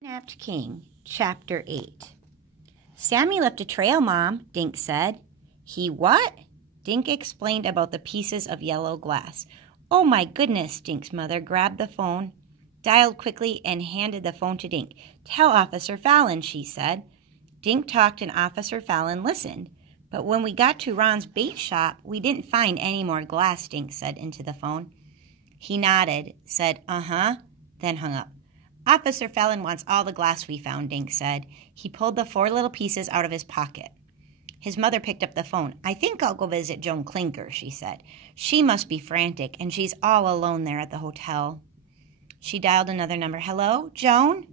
Kidnapped King, Chapter 8. Sammy left a trail, Mom, Dink said. He what? Dink explained about the pieces of yellow glass. Oh my goodness, Dink's mother grabbed the phone, dialed quickly, and handed the phone to Dink. Tell Officer Fallon, she said. Dink talked and Officer Fallon listened. But when we got to Ron's bait shop, we didn't find any more glass, Dink said into the phone. He nodded, said, uh-huh, then hung up. Officer Fallon wants all the glass we found, Dink said. He pulled the 4 little pieces out of his pocket. His mother picked up the phone. I think I'll go visit Joan Clinker, she said. She must be frantic, and she's all alone there at the hotel. She dialed another number. Hello, Joan?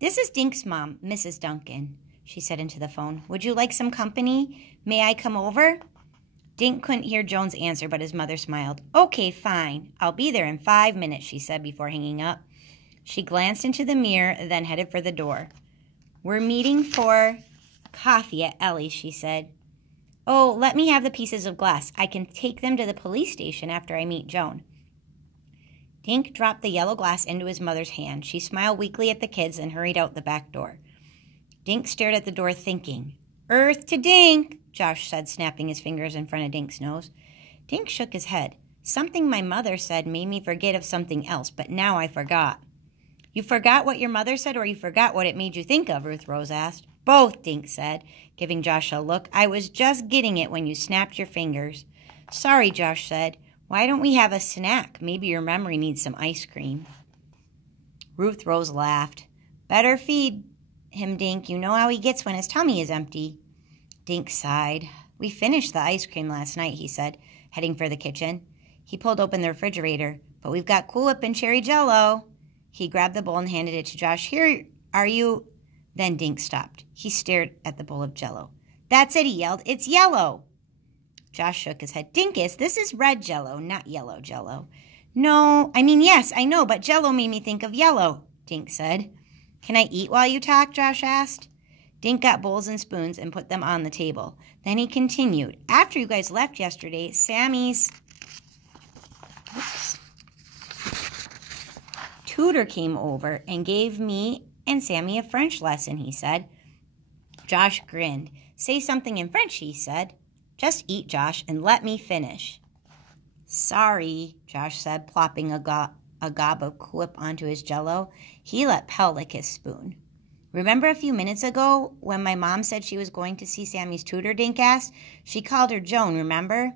This is Dink's mom, Mrs. Duncan, she said into the phone. Would you like some company? May I come over? Dink couldn't hear Joan's answer, but his mother smiled. Okay, fine. I'll be there in 5 minutes, she said before hanging up. She glanced into the mirror, then headed for the door. We're meeting for coffee at Ellie's, she said. Oh, let me have the pieces of glass. I can take them to the police station after I meet Joan. Dink dropped the yellow glass into his mother's hand. She smiled weakly at the kids and hurried out the back door. Dink stared at the door thinking. Earth to Dink, Josh said, snapping his fingers in front of Dink's nose. Dink shook his head. Something my mother said made me forget of something else, but now I forgot. You forgot what your mother said, or you forgot what it made you think of? Ruth Rose asked. Both, Dink said, giving Josh a look. I was just getting it when you snapped your fingers. Sorry, Josh said. Why don't we have a snack? Maybe your memory needs some ice cream. Ruth Rose laughed. Better feed him, Dink. You know how he gets when his tummy is empty. Dink sighed. We finished the ice cream last night, he said, heading for the kitchen. He pulled open the refrigerator. But we've got Cool Whip and cherry Jell-O. He grabbed the bowl and handed it to Josh. Here are you. Then Dink stopped. He stared at the bowl of Jell-O. That's it, he yelled. It's yellow. Josh shook his head. Dinkus, this is red Jell-O, not yellow Jell-O. No, yes, I know, but Jell-O made me think of yellow, Dink said. Can I eat while you talk? Josh asked. Dink got bowls and spoons and put them on the table. Then he continued. After you guys left yesterday, Sammy's tutor came over and gave me and Sammy a French lesson, he said. Josh grinned. Say something in French, he said. Just eat, Josh, and let me finish. Sorry, Josh said, plopping a gob of Cool Whip onto his Jell-O. He let Pell lick his spoon. Remember a few minutes ago when my mom said she was going to see Sammy's tutor, Dink asked? She called her Joan, remember?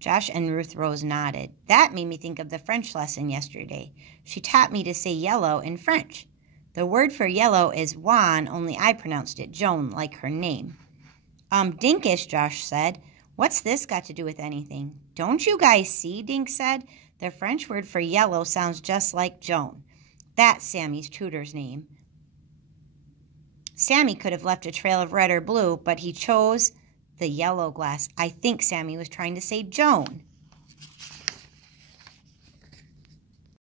Josh and Ruth Rose nodded. That made me think of the French lesson yesterday. She taught me to say yellow in French. The word for yellow is Juan, only I pronounced it Joan, like her name. Dinkish, Josh said. What's this got to do with anything? Don't you guys see, Dink said. The French word for yellow sounds just like Joan. That's Sammy's tutor's name. Sammy could have left a trail of red or blue, but he chose the yellow glass. I think Sammy was trying to say Joan.